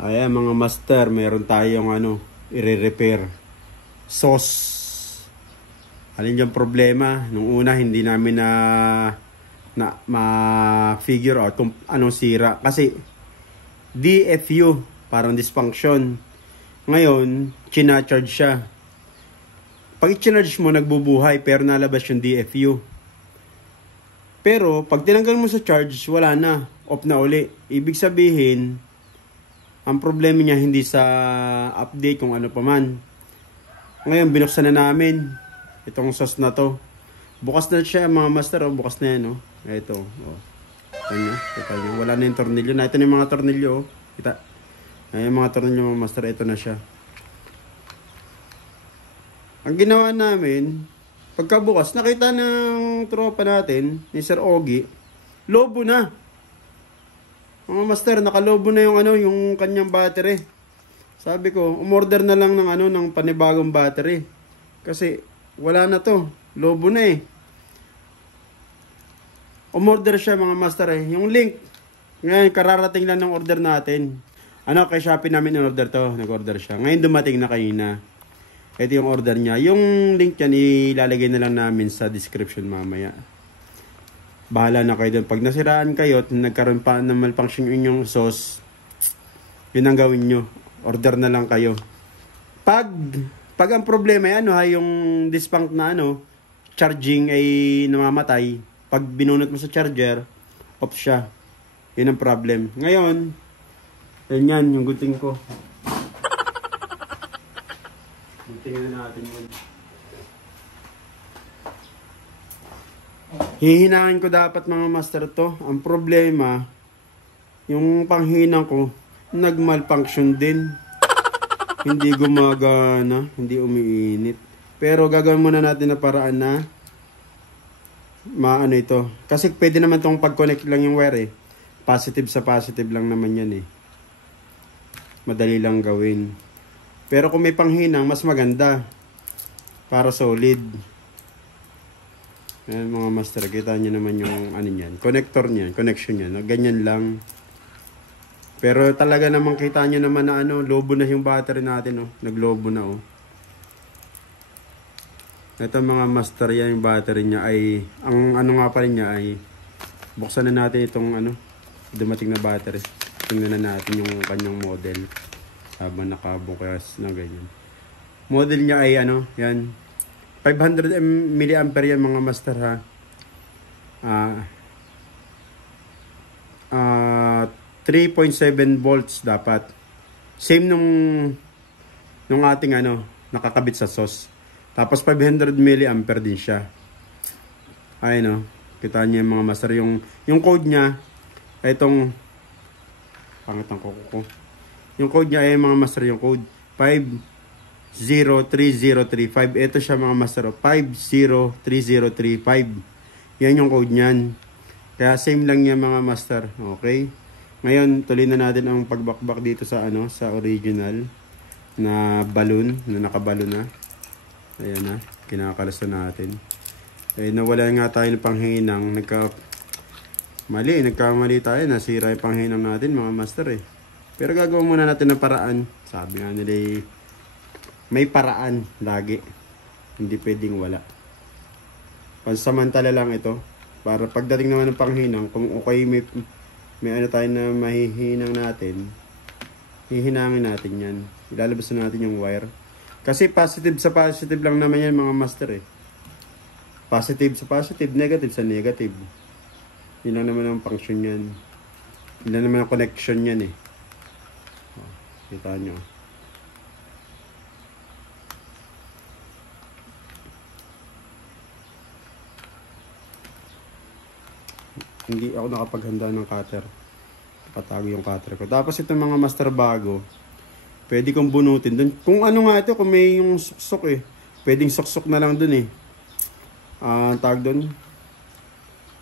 Ayan mga master, meron tayong i-repair. Sauce. Alin yung problema? Nung una hindi namin na ma-figure out kung anong sira. Kasi DFU, parang dysfunction. Ngayon, china-charge siya. Pag i-charge mo, nagbubuhay pero nalabas yung DFU. Pero pag tinanggal mo sa charge, wala na. Off na uli. Ibig sabihin, ang problema niya hindi sa update kung ano pa man. Ngayon, binuksan na namin itong sauce na to. Bukas na siya mga master. Bukas na yan. Ito. Kita nyo. Wala na yung tornilyo. Ito na yung mga tornilyo. Kita. Ayan yung mga tornilyo mga master. Ito na siya. Ang ginawa namin, pagkabukas, nakita ng tropa natin, ni Sir Ogie, lobo na. Mga master, nakalobo na yung kanyang battery. Sabi ko, umorder na lang ng panibagong battery. Kasi wala na to. Lobo na eh. Umorder siya mga master eh. Yung link, ngayon kararating lang ng order natin. Kay Shopee namin in-order to. Nag-order siya. Ngayon dumating na kanina. Ito yung order niya. Yung link yan, ilalagay na lang namin sa description mamaya. Bahala na kayo doon. Pag nasiraan kayo at nagkaroon pa ng malfunction inyong sauce, yun ang gawin nyo. Order na lang kayo. Pag ang problema ay yung dispunct na charging ay namamatay, pag binunot mo sa charger, off siya. Yun ang problem. Ngayon, yan yung gunting ko. Tingnan natin yun. Hihinangin ko dapat mga master to. Ang problema, yung panghinang ko, nag-malfunction din. Hindi gumagana, hindi umiinit. Pero gagawin muna natin na paraan na maano ito. Kasi pwede naman tong pag-connect lang yung wire eh. Positive sa positive lang naman yan eh. Madali lang gawin. Pero kung may panghinang, mas maganda. Para solid. Ayan mga master, kita nyo naman yung niyan. Connector niyan, connection niyan. Ganyan lang. Pero talaga naman kita nyo naman na lobo na yung battery natin. Naglobo na Ito mga master yan, yung battery niya ay, ang nga pa rin niya ay, buksan na natin itong dumating na battery. Tingnan na natin yung kanyang model. Habang nakabukas na ganyan. Model niya ay yan. 500 mAh yan mga master ha. 3.7 volts dapat. Same nung ating nakakabit sa sauce. Tapos 500 mAh din siya. Ayun kita niyo mga master yung code niya ay itong pangitang ko. Yung code niya ay mga master, yung code 503035. Ito siya mga master, 503035. Yan yung code niyan. Kaya same lang yan mga master. Okay. Ngayon tuloy na natin ang pagbakbak dito sa sa original na balloon, na nakabalon na. Ayan na, kinakalas na natin. Nawala nga tayo ng panghinang. Nagkamali tayo, nasira yung panghinang natin mga master eh. Pero gagawin muna natin ng paraan. Sabi nga nila may paraan lagi. Hindi pwedeng wala. Pansamantala lang ito. Para pagdating naman ng panghinang, kung okay may tayo na mahihinang natin, hihinangin natin yan. Ilalabas na natin yung wire. Kasi positive sa positive lang naman yan mga master eh. Positive sa positive, negative sa negative. Yun lang naman ang function yan. Yun lang naman ang connection yan eh. Kita nyo. Hindi ako nakapaghanda ng cutter. Patago yung cutter ko. Tapos itong mga master bago, pwede kong bunutin dun. Kung nga ito, kung may yung suksok eh. Pwedeng suksok na lang dun eh. Tawag dun.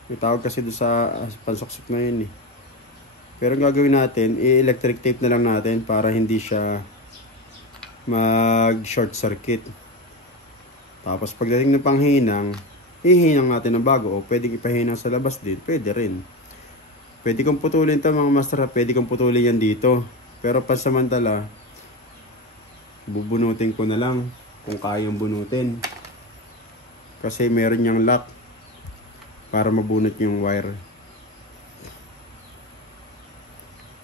May tawag kasi dun sa pansuksok na yun eh. Pero ang gagawin natin, i-electric tape na lang natin para hindi siya mag-short circuit. Tapos pagdating ng panghinang, hihinang natin ng bago o pwedeng ipahinang sa labas din, pwede rin. Pwede kong putulin ito mga master, pwede kong putulin yan dito. Pero pansamantala, bubunutin ko na lang kung kayang bunutin. Kasi meron niyang lock para mabunot yung wire.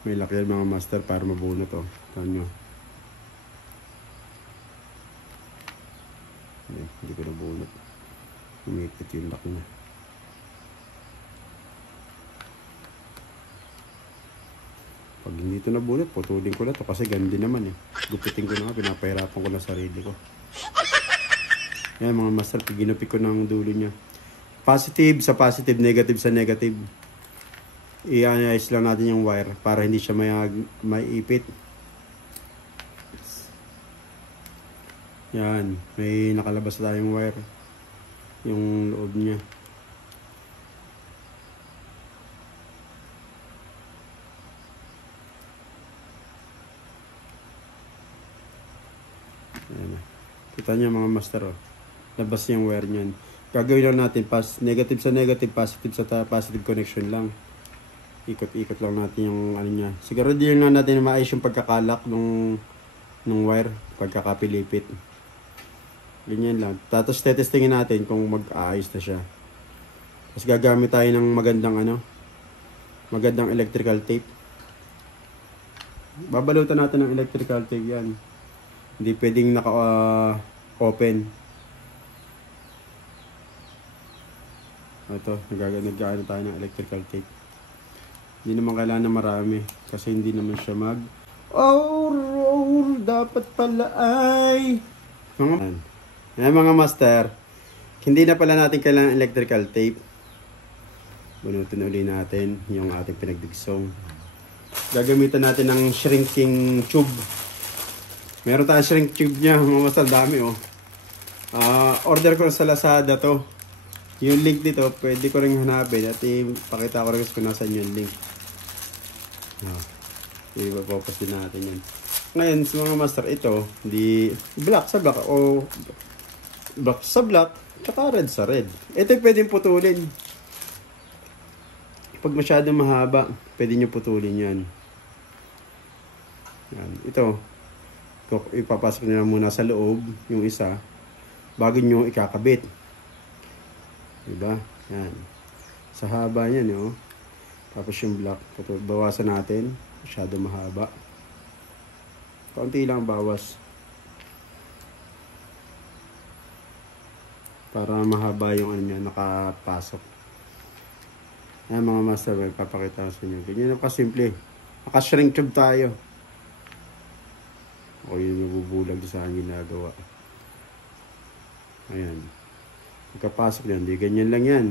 May lock yan mga master para mabunot oh. Ito nyo. Hindi ko nabunot. Umipit yung lock niya. Pag hindi ito nabunot, putulin ko na ito kasi gandi naman eh. Gupitin ko na nga, pinapahirapan ko na sarili ko. Yan mga master, ginupit ko ng dulo niya. Positive sa positive, negative sa negative. I-analyze lang natin yung wire para hindi siya maiipit. Yan, may nakalabas tayong wire. Yung loob niya. Ayan. Kita niyo mga master oh. Labas yung wire niyan. Gagawin lang natin negative sa negative, positive sa positive connection lang. Ikot-ikot lang natin yung ano niya. Siguro din lang natin maayos yung pagkakalak ng wire, pagkakapilipit. Ganyan lang. Tapos tetestingin natin kung mag-aayos na siya. Tapos gagamit tayo ng magandang electrical tape. Babalutan natin ng electrical tape yan. Hindi pwedeng naka-open. Ito, nag-ano tayo ng electrical tape. Hindi naman kailangan na marami. Kasi hindi naman siya dapat pala ay... mga master, hindi na pala natin kailangan electrical tape. Bunutin uli natin yung ating pinagdigsong. Gagamitan natin ng shrinking tube. Meron tayong shrink tube niya, mga master, dami oh. Order ko sa Lazada to. Yung link dito, pwede ko rin hanapin at ipakita ko rin kung nasan yung link. Ipapopost din natin yan. Ngayon, sa mga master, ito, di black sa black o black sa black, tsaka red sa red. Ito pwedeng putulin. Pag masyadong mahaba, pwede nyo putulin yan. Yan. Ito, ipapasok nyo muna sa loob, yung isa, bago nyo ikakabit. Diba? Yan. Sa haba niyan, oh. Tapos yung black, bawasan natin. Masyado mahaba. Kaunti lang bawas. Para mahaba yung ano niya, nakapasok. Yan mga master, papakita ko sa inyo. Ganyan ang kasimple. Naka-shrink tube tayo. O yun yung bubulag sa akin ginagawa. Ayan. Pagkapasok yan, di ganyan lang yan.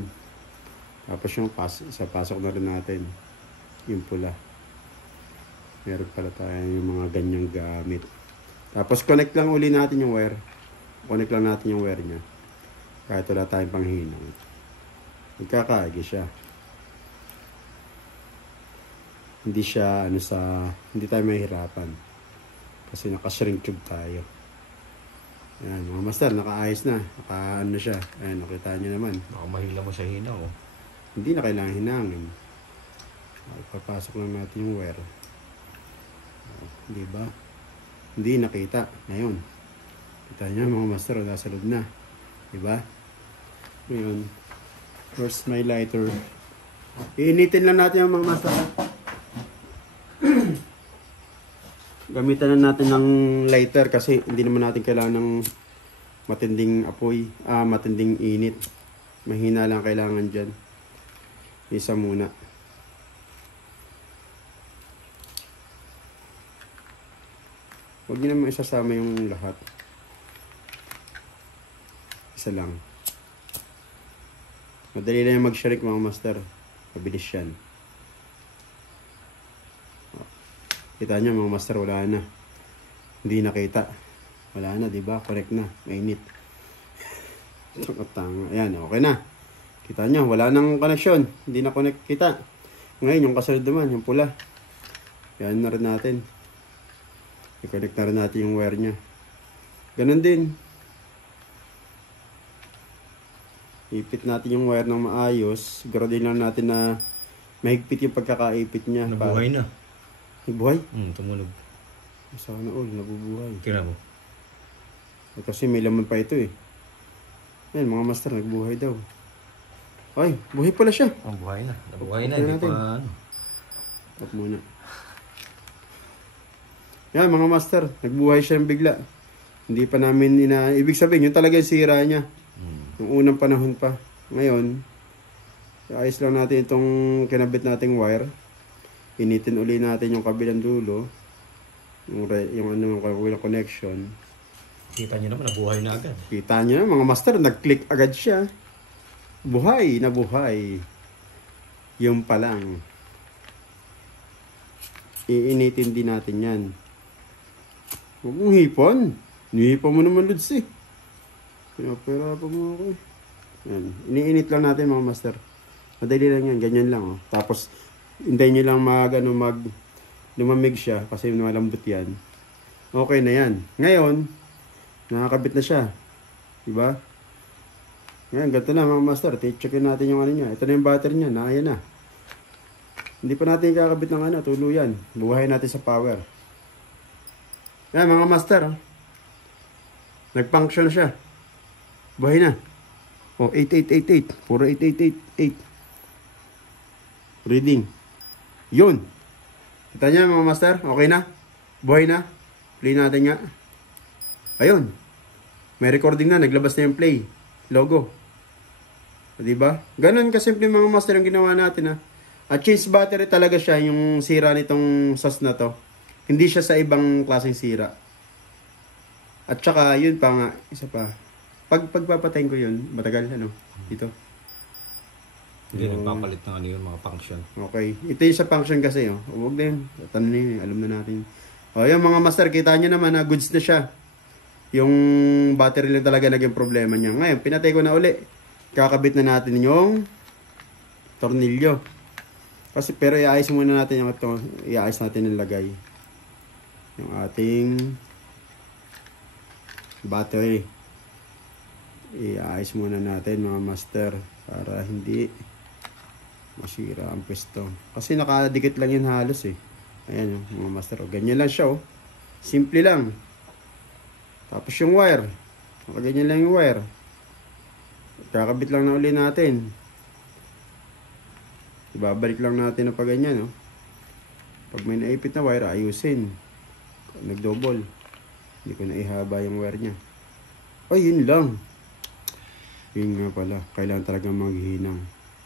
Tapos yung pasok na rin natin. Yung pula. Meron pala tayo yung mga ganyang gamit. Tapos connect lang uli natin yung wire. Connect lang natin yung wire niya. Kahit wala tayong panghinang. Magkakaagi siya. Hindi siya hindi tayo mahihirapan. Kasi naka-shrink tube tayo. Ayan, mga master, naka-ayos na. Naka-ano siya. Ayan, nakita nyo naman. Baka mahila mo sa hinaw. Oh. Hindi na kailangan hinangin. Papasok lang natin yung wire. Diba? Hindi nakita. Ngayon. Kita nyo mga master, nasa loob na. Diba? Ngayon. Where's my lighter? Iinitin lang natin yung mga master. Gamitan na natin ng lighter kasi hindi naman natin kailangan ng matinding apoy, matinding init. Mahina lang kailangan dyan. Isa muna. Huwag nyo naman isasama yung lahat. Isa lang. Madali lang yung mag-shrink mga master. Mabilis yan. Kita nyo mga master, wala na. Hindi nakita. Wala na, diba? Correct na. Mainit. Ayan, okay na. Kita nyo, wala nang connection. Hindi na connect kita. Ngayon, yung kasunod naman, yung pula. Yan na rin natin. I-connect na rin natin yung wire nya. Ganun din. Ipit natin yung wire ng maayos. Siguro din lang natin na mahigpit yung pagkakaipit nya. Nabuhay na. Buhay? Tumunog. Sana all, nabubuhay. Tira mo. Kasi may laman pa ito eh. Ayan, mga master, nagbuhay daw. Ay, buhay pala siya. Ang buhay na. Nabuhay na. Okay Hindi natin. pa ano. Stop muna. Yan, mga master, nagbuhay siya ng bigla. Hindi pa namin ibig sabihin, yun talaga yung sira niya. Yung unang panahon pa. Ngayon, ayos lang natin itong kinabit nating wire. Initin uli natin yung kabilang dulo. Yung kabilang connection. Kita nyo naman, nabuhay na agad. Kita nyo na, mga master, nag-click agad siya. Buhay na buhay. Yung pa lang. Iinitin din natin yan. Huwag mong hipon. Nihipan mo naman, Lods eh. Pinapera pa mo ako eh. Yan. Iniinit lang natin, mga master. Madali lang yan. Ganyan lang. Oh. Tapos, hintayin nyo lang lumamig siya kasi malambot yan. Okay na yan. Ngayon, nakakabit na siya. Diba? Ngayon, ganito na, mga master. Checkin natin yung ano niya. Ito na yung battery niya. Ayan na. Hindi pa natin kakabit ng tuluyan. Buhay natin sa power. Yan, mga master. Oh. Nag-function siya. Buhay na. Oh, 8888. Puro 8888. Reading. Yun. Kita niya, mga master. Okay na. Buhay na. Play natin nga. Ayun. May recording na. Naglabas na yung play. Logo. Diba? Ganun kasimple, mga master, ang ginawa natin. At change battery talaga siya. Yung sira nitong SAS na to. Hindi siya sa ibang klaseng sira. At saka, yun pa nga, isa pa. Pagpapatayin ko yun, matagal, dito. Hindi nagpapalit ng yung mga function. Okay. Ito yung sa function kasi, Huwag din. Tanong alam na natin. O, yung mga master, kita nyo naman na goods na siya. Yung battery lang talaga naging problema niya. Ngayon, pinatay ko na uli. Kakabit na natin yung tornilyo. Kasi, pero iayos muna natin yung ito. Iayos natin yung lagay. Yung ating battery. Iayos muna natin, mga master, para hindi masira ang pwesto. Kasi nakadikit lang yun halos eh. Ayan mga master. Ganyan lang siya Simple lang. Tapos yung wire. Ganyan lang yung wire. Kakabit lang na uli natin. Ibabalik lang natin na pag ganyan Pag may naipit na wire, ayusin. Nag-double. Hindi ko na ihaba yung wire niya. Ay, yun lang. Yun nga pala. Kailangan talaga maghinang.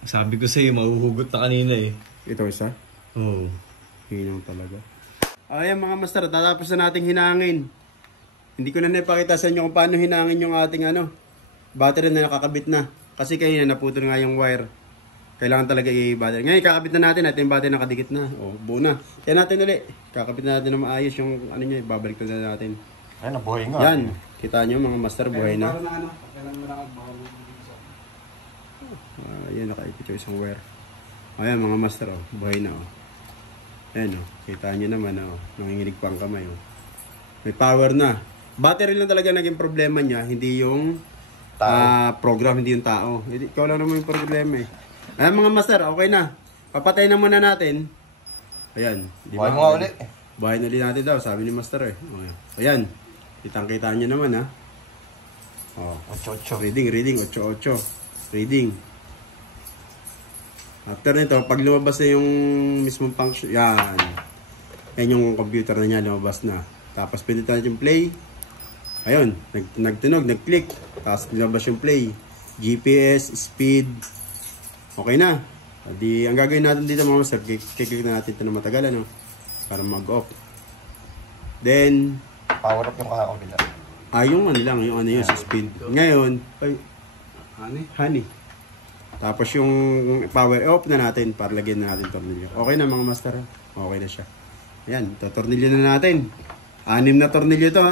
Sabi ko sa'yo, mahuhugot na kanina eh. Ito isa? Oo. Hinang talaga. Ayan mga master, tatapos na nating hinangin. Hindi ko na napakita sa inyo kung paano hinangin yung ating battery na nakakabit na. Kasi kanina naputol nga yung wire. Kailangan talaga i-battery. Ngayon, kakabit na natin. At yung battery nakadikit na. Buo na. Kaya natin ulit. Kakabit na natin na maayos yung niya. Babalik na natin. Ay, nabuhay nga. Yan. Kita nyo mga master, buhay na. Ayan, nakaipit yung isang wire. Ayan mga master, buhay na. Ayan, kita nyo naman, nanginginig pa ang kamay. May power na. Battery lang talaga naging problema niya, hindi yung program, hindi yung tao. Ikaw lang naman yung problema eh. Ayan mga master, okay na. Papatay na muna natin. Ayan. Buhay mo nga ulit. Buhay na ulit natin daw, sabi ni master eh. Ayan. Kitang-kita nyo naman 8-8. Reading, 8-8. Reading. After nito, pag lumabas na yung mismong function, yan. Yan yung computer na niya, lumabas na. Tapos pindutan natin yung play. Ayun, nagtunog, nag-click. Tapos lumabas yung play. GPS, speed. Okay na. Di, ang gagawin natin dito mga master, kiklik na natin ito na matagal, para mag-off. Then, Power up yung kakabila. yung yung sa speed. Ngayon, honey. Tapos yung power off na natin para lagyan na natin tornilyo. Okay na mga master. Okay na siya. Ayan, tornilyo na natin. 6 na tornilyo to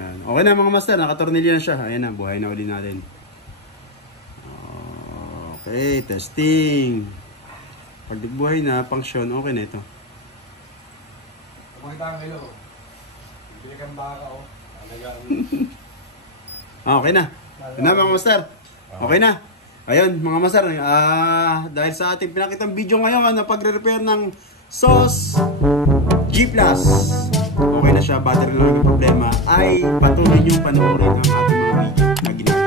Ayan. Okay na mga master, nakatornilyo na siya. Ayan na, buhay na uli natin. Okay, testing. Pag buhay na, function, okay na ito. Pakita ang ilo. Pinakang baka oh. Okay na. Ano na mga master? Okay na. Ayun mga master, dahil sa ating pinakitang video ngayon na pagre-repair ng SOS G+, okay na siya, battery lang yung problema, ay patuloy niyong panoorin ang ating mga video na ginawa.